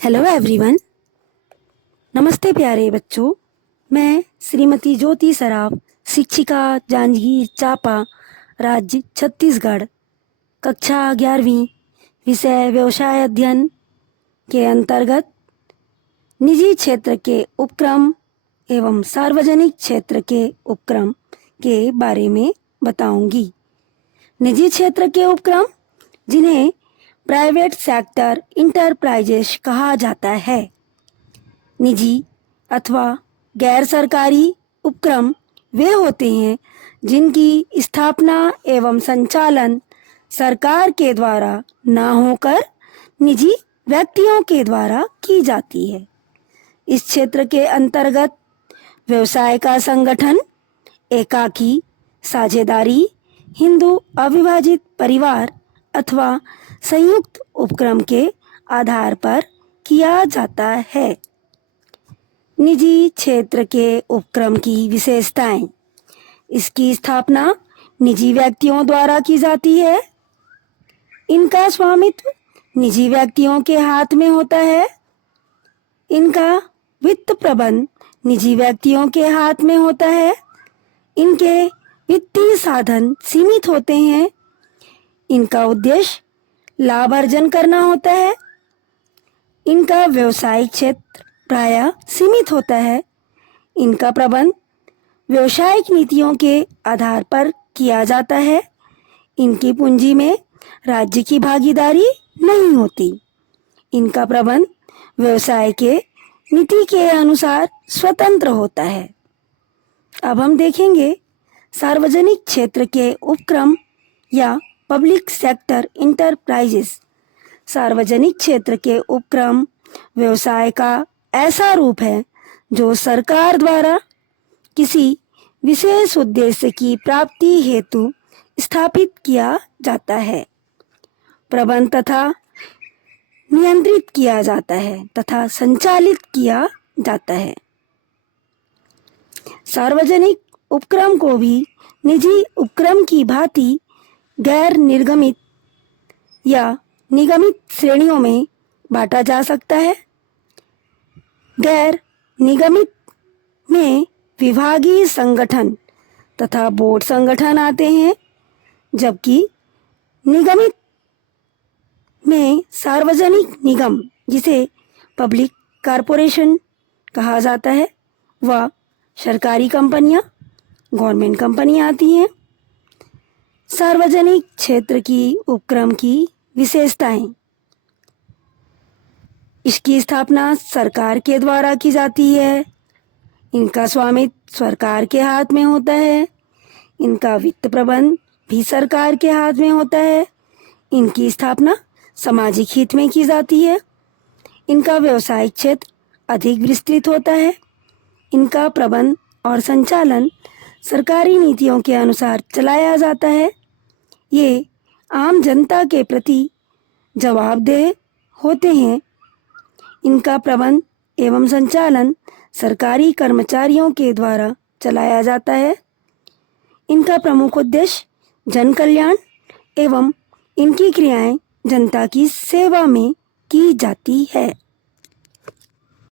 Hello everyone. नमस्ते प्यारे बच्चों। मैं श्रीमती ज्योति सराफ, शिक्षिका जांजगीर चांपा, राज्य छत्तीसगढ़, कक्षा 11वीं, विषय व्यवसाय अध्ययन के अंतर्गत निजी क्षेत्र के उपक्रम एवं सार्वजनिक क्षेत्र के उपक्रम के बारे में बताऊंगी। निजी क्षेत्र के उपक्रम, जिन्हें प्राइवेट सेक्टर इंटरप्राइजेस कहा जाता है। निजी अथवा गैर सरकारी उपक्रम वे होते हैं जिनकी स्थापना एवं संचालन सरकार के द्वारा न होकर निजी व्यक्तियों के द्वारा की जाती है। इस क्षेत्र के अंतर्गत व्यवसाय का संगठन एकाकी, साझेदारी, हिंदू अविभाजित परिवार अथवा संयुक्त उपक्रम के आधार पर किया जाता है। निजी क्षेत्र के उपक्रम की विशेषताएं। इसकी स्थापना निजी व्यक्तियों द्वारा की जाती है। इनका स्वामित्व निजी व्यक्तियों के हाथ में होता है। इनका वित्त प्रबंध निजी व्यक्तियों के हाथ में होता है। इनके वित्तीय साधन सीमित होते हैं। इनका उद्देश्य लाभ अर्जन करना होता है। इनका व्यवसायिक क्षेत्र प्रायः सीमित होता है। इनका प्रबंध व्यवसायिक नीतियों के आधार पर किया जाता है। इनकी पूंजी में राज्य की भागीदारी नहीं होती। इनका प्रबंध व्यवसाय के नीति के अनुसार स्वतंत्र होता है। अब हम देखेंगे सार्वजनिक क्षेत्र के उपक्रम या पब्लिक सेक्टर इंटरप्राइजेस। सार्वजनिक क्षेत्र के उपक्रम व्यवसाय का ऐसा रूप है जो सरकार द्वारा किसी विशेष उद्देश्य की प्राप्ति हेतु स्थापित किया जाता है, प्रबंध तथा नियंत्रित किया जाता है तथा संचालित किया जाता है। सार्वजनिक उपक्रम को भी निजी उपक्रम की भांति गैर निर्गमित या निगमित श्रेणियों में बांटा जा सकता है। गैर निगमित में विभागीय संगठन तथा बोर्ड संगठन आते हैं, जबकि निगमित में सार्वजनिक निगम, जिसे पब्लिक कॉरपोरेशन कहा जाता है, व सरकारी कंपनियां, गवर्नमेंट कंपनी आती हैं। सार्वजनिक क्षेत्र की उपक्रम की विशेषताएं। इसकी स्थापना सरकार के द्वारा की जाती है। इनका स्वामित्व सरकार के हाथ में होता है। इनका वित्त प्रबंध भी सरकार के हाथ में होता है। इनकी स्थापना सामाजिक हित में की जाती है। इनका व्यवसायिक क्षेत्र अधिक विस्तृत होता है। इनका प्रबंध और संचालन सरकारी नीतियों के अनुसार चलाया जाता है। ये आम जनता के प्रति जवाबदेह होते हैं। इनका प्रबंध एवं संचालन सरकारी कर्मचारियों के द्वारा चलाया जाता है। इनका प्रमुख उद्देश्य जन कल्याण एवं इनकी क्रियाएं जनता की सेवा में की जाती है।